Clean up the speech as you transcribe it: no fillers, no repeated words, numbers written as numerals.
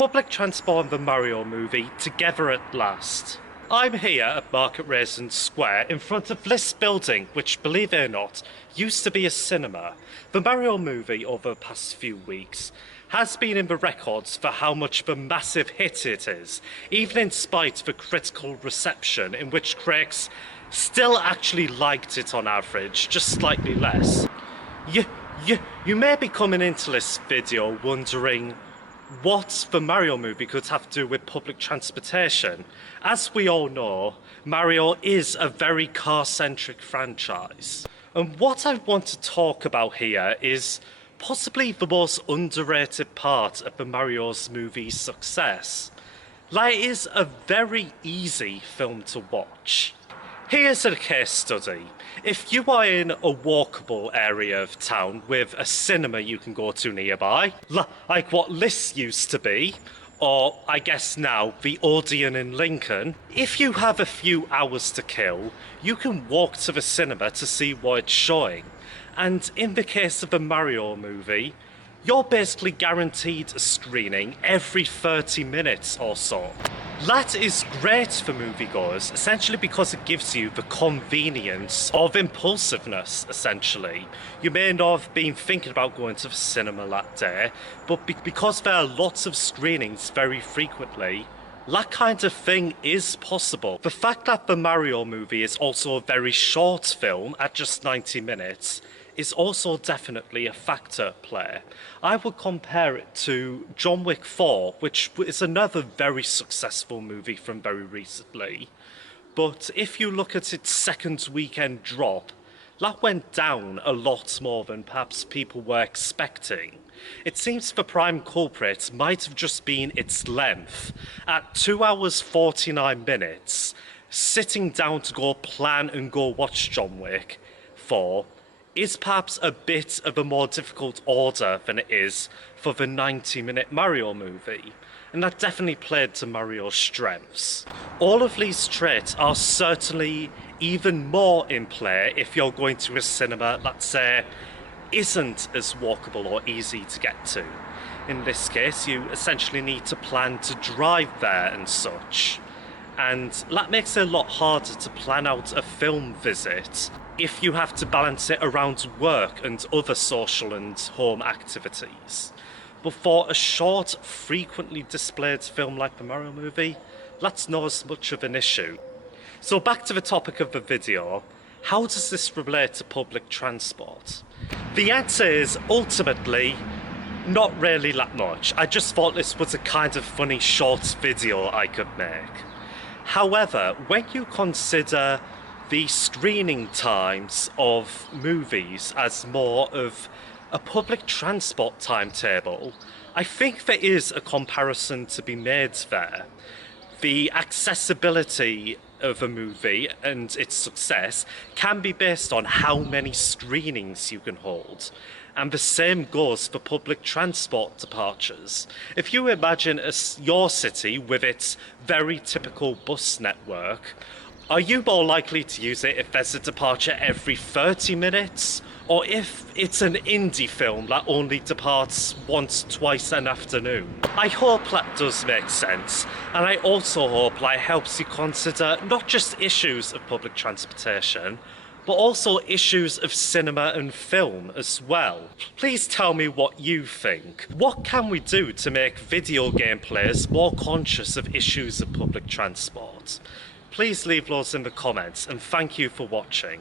Public transport and the Mario movie together at last. I'm here at Market Raisin Square in front of this building, which, believe it or not, used to be a cinema. The Mario movie over the past few weeks has been in the records for how much of a massive hit it is, even in spite of the critical reception in which critics still actually liked it on average, just slightly less. You may be coming into this video wondering what the Mario movie could have to do with public transportation. As we all know, Mario is a very car-centric franchise. And what I want to talk about here is possibly the most underrated part of the Mario's movie's success. Like, it is a very easy film to watch. Here's a case study. If you are in a walkable area of town with a cinema you can go to nearby, like what this used to be, or I guess now the Odeon in Lincoln, if you have a few hours to kill, you can walk to the cinema to see what it's showing. And in the case of the Mario movie, you're basically guaranteed a screening every 30 minutes or so. That is great for moviegoers, essentially because it gives you the convenience of impulsiveness, essentially. You may not have been thinking about going to the cinema that day, but because there are lots of screenings very frequently, that kind of thing is possible. The fact that the Mario movie is also a very short film at just 90 minutes is also definitely a factor at play. I would compare it to John Wick 4, which is another very successful movie from very recently. But if you look at its second weekend drop, that went down a lot more than perhaps people were expecting. It seems the prime culprit might have just been its length. At 2 hours 49 minutes, sitting down to go plan and go watch John Wick 4 is perhaps a bit of a more difficult order than it is for the 90-minute Mario movie, and that definitely played to Mario's strengths. All of these traits are certainly even more in play if you're going to a cinema that, say, isn't as walkable or easy to get to. In this case, you essentially need to plan to drive there and such. And that makes it a lot harder to plan out a film visit if you have to balance it around work and other social and home activities. But for a short, frequently displayed film like the Mario movie, that's not as much of an issue. So back to the topic of the video, how does this relate to public transport? The answer is ultimately not really that much. I just thought this was a kind of funny short video I could make. However, when you consider the screening times of movies as more of a public transport timetable, I think there is a comparison to be made there. The accessibility of a movie and its success can be based on how many screenings you can hold. And the same goes for public transport departures. If you imagine your city with its very typical bus network, are you more likely to use it if there's a departure every 30 minutes? Or if it's an indie film that only departs once, twice an afternoon? I hope that does make sense, and I also hope that helps you consider not just issues of public transportation, but also issues of cinema and film as well. Please tell me what you think. What can we do to make video game players more conscious of issues of public transport? Please leave those in the comments, and thank you for watching.